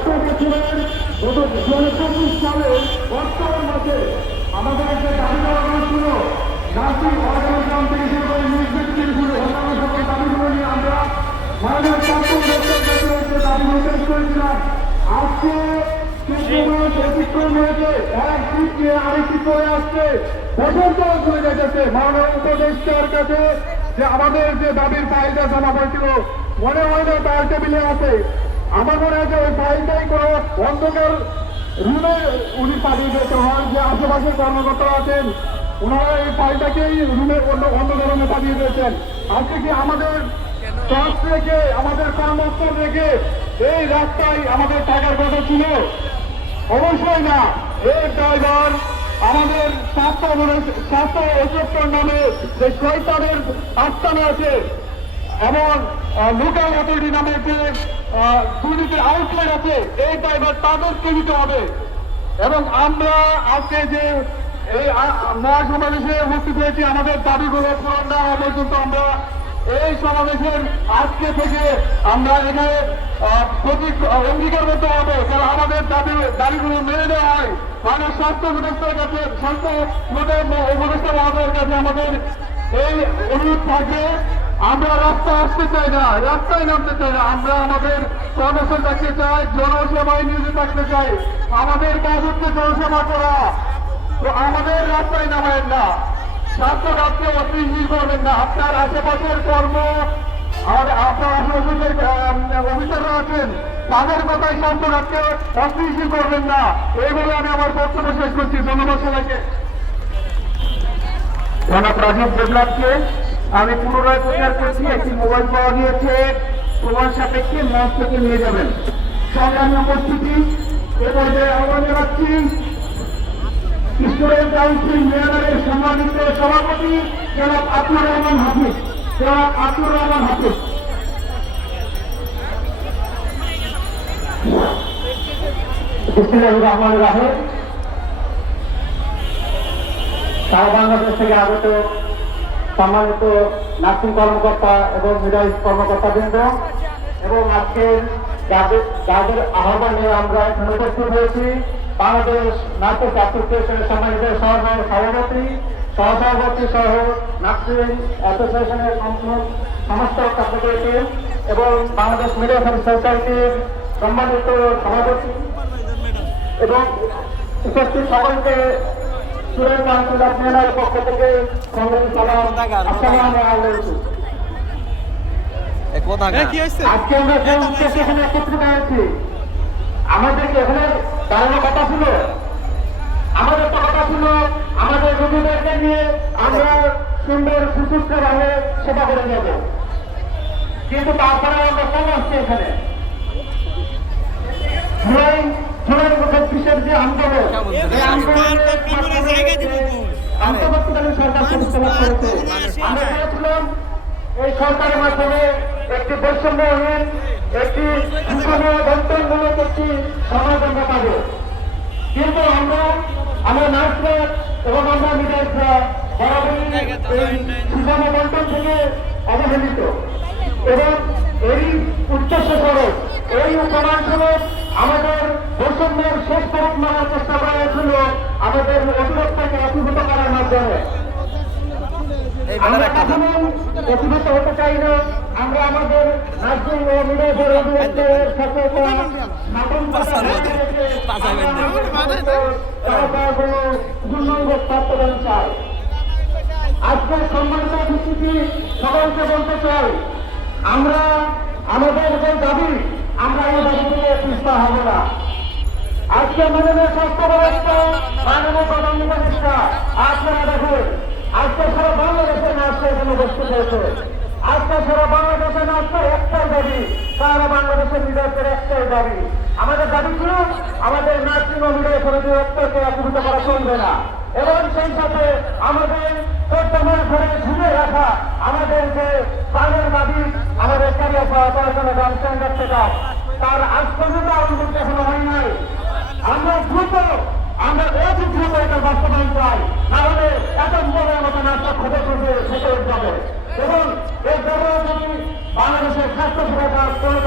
গত বছরের 2024 সালে বর্তমান মাসে আমাদের একটা দাবি করা ছিল নার্সিং অর্গানাইজেশন থেকে শুরু করে নিউজ ব্যক্তির শুরু অন্যান্য সকল দাবিগুলো নিয়ে আমরা মাননীয় ছাত্র দাবিগুলো পেশ করেছিলাম। আজকে অতিক্রম হয়েছে, এক দিক নিয়ে আরেকটি করে আসছে, বসন্ত চলে যেতেছে মাননীয় উপদেষ্টার কাছে যে আমাদের যে দাবির ফাইলটা জমা হয়েছিল মনে হয় না তার টেবিলে আছে। আমার মনে হয় যে ওই ফাইলটাই কোনো অন্ধকার রুমে উনি পাঠিয়ে দিতে হয়, যে আশেপাশের কর্মকর্তারা আছেন ওনারা এই ফাইলটাকেই রুমের অন্ধকার রুমে পাঠিয়ে দিয়েছেন। আজকে কি আমাদের ট্রাস্ট রেখে আমাদের কর্মস্থল রেখে এই রাস্তায় আমাদের থাকার কথা ছিল? অবশ্যই না। এই ড্রাইভার আমাদের স্বাস্থ্য অধিদপ্তর নামে যে শয়তানের আস্থানে আছে এবং লোকাল অথরিটি নামে যে দুর্নীতির আউটলেট আছে, এই ড্রাইভার তাদেরকে দিতে হবে। এবং আমরা আজকে যে এই মহাসমাবেশে উপস্থিত হয়েছি, আমাদের দাবিগুলো পূরণ না হওয়া পর্যন্ত আমরা এই সমাবেশের আজকে থেকে আমরা এখানে অঙ্গীকারবদ্ধ হবে, কারণ আমাদের দাবিগুলো মেনে নেওয়া হয়। মাননীয় স্বাস্থ্য উপদেষ্টার কাছে, স্বাস্থ্য উপদেষ্টা মহোদয়ের কাছে আমাদের এই অনুরোধ থাকবে, আমরা রাস্তায় আসতে চাই না, রাস্তায় নামতে চাই না, আমরা আমাদের কর্মস্থল থাকতে চাই, জনসেবায় নিয়োজিত থাকতে চাই। আমাদের কাজ হচ্ছে জনসেবা করা, তো আমাদের রাস্তায় নামায়েন না, স্বাস্থ্য খাতকে অশ্লীল করবেন না। আপনার আশেপাশের কর্ম আর আপনার আশেপাশের অফিসাররা আছেন তাদের কথায় স্বাস্থ্য খাতকে অশ্লীল করবেন না। এই বলে আমি আমার বক্তব্য শেষ করছি। ধন্যবাদ সবাইকে। জনাব রাজীব দেবনাথকে আমি পুনরায় প্রচার করছি, একটি মোবাইল পাওয়া গিয়েছে, প্রমাণ সাপেক্ষে মঞ্চ থেকে নিয়ে যাবেন। সংগ্রামী উপস্থিতি এ পর্যায়ে আহ্বান জানাচ্ছি স্টুডেন্ট কাউন্সিল মেয়রের সম্মানিত সভাপতি জনাব আব্দুর রহমান হাফিজ। জনাব আব্দুর রহমান হাফিজ। বিসমিল্লাহির রহমানির রহিম। সারা বাংলাদেশ থেকে আগত সম্মানিত নার্সিং কর্মকর্তা এবং মিডওয়াইফ কর্মকর্তাবৃন্দ এবং আজকের যাদের আহ্বানে আমরা এখানে উপস্থিত হয়েছি, বাংলাদেশ নার্সিং অ্যাসোসিয়েশনের সম্মানিত সভাপতি, সহসভাপতি সহ নার্সিং অ্যাসোসিয়েশনের সমস্ত কার্যকরী এবং বাংলাদেশ মিডওয়াইফারি সোসাইটির সম্মানিত সভাপতি এবং উপস্থিত সকলকে স্টুডেন্ট কাউন্সিল অফ মেয়রের পক্ষ থেকে সংগ্রামী সালাম, আসসালামু আলাইকুম। আজকে আমরা যে উদ্দেশ্যে এখানে একত্রিত হয়েছি, আমাদেরকে এখানে দাঁড়ানোর কথা ছিল, আমাদের তো কথা ছিল আমাদের রোগীদেরকে নিয়ে আমরা সুন্দর সুসুস্থভাবে সেবা করে যাব, কিন্তু তারপরে আমরা কম আসছি এখানে যে আন্দোলন, এই আন্দোলনের সরকার পরিচালনা করেছে। আমরা চেয়েছিলাম এই সরকারের মাধ্যমে একটি বৈষম্যহীন, একটি বন্টনমূলক একটি সমাজ আমরা পাবো, কিন্তু আমরা নার্সরা এবং আমরা মিডওয়াইফরা বরাবরই এই সুষম বন্টন থেকে অবহেলিত এবং এই উদ্দেশ্য স্বরূপ, এই প্রমাণস্বরূপ আমাদের বৈষম্যের শেষ পরক মারার চেষ্টা করা হয়েছিল আমাদের অধিদপ্তরকে একীভূত করার মাধ্যমে। আমরা কখনো একীভূত হতে চাই না। আমরা আমাদের নার্সিং ও মিডওয়াইফারি অধিদপ্তরের সচেতন স্বাস্থ্যদান চাই। আজকে সম্মানিত উপস্থিতি সকলকে বলতে চাই, আমরা আমাদের যে দাবি, আমরা এই দাবি থেকে পিছপা হব না। আজকে মাননীয় স্বাস্থ্য ব্যবস্থা, মাননীয় প্রধান উপদেষ্টা, আপনারা দেখুন আজকে সারা বাংলাদেশের নার্স এখানে উপস্থিত হয়েছে। আজকে সারা বাংলাদেশের নার্সের একটাই দাবি, সারা বাংলাদেশের মিডওয়াইফের একটাই দাবি। আমাদের দাবি ছিল আমাদের নার্সিং ও মিডওয়াইফারি অধিদপ্তরকে একীভূত করা চলবে না এবং সেই সাথে আমাদের 14 মাস ধরে ঝুলে রাখা আমাদের যে প্রাণের দাবি, আমাদের ক্যারিয়ার পাওয়ার জন্য স্ট্যান্ডার্ড সেটা তার আজ পর্যন্ত আন্দোলন এখনো হয় নাই। আমরা অতি দ্রুত এটা বাস্তবায়ন চাই, নাহলে এত জীবনের মতো নাটক খবর করবে সেটা যাবে এবং এই ব্যবহার যদি বাংলাদেশের স্বাস্থ্য সেবা কোনো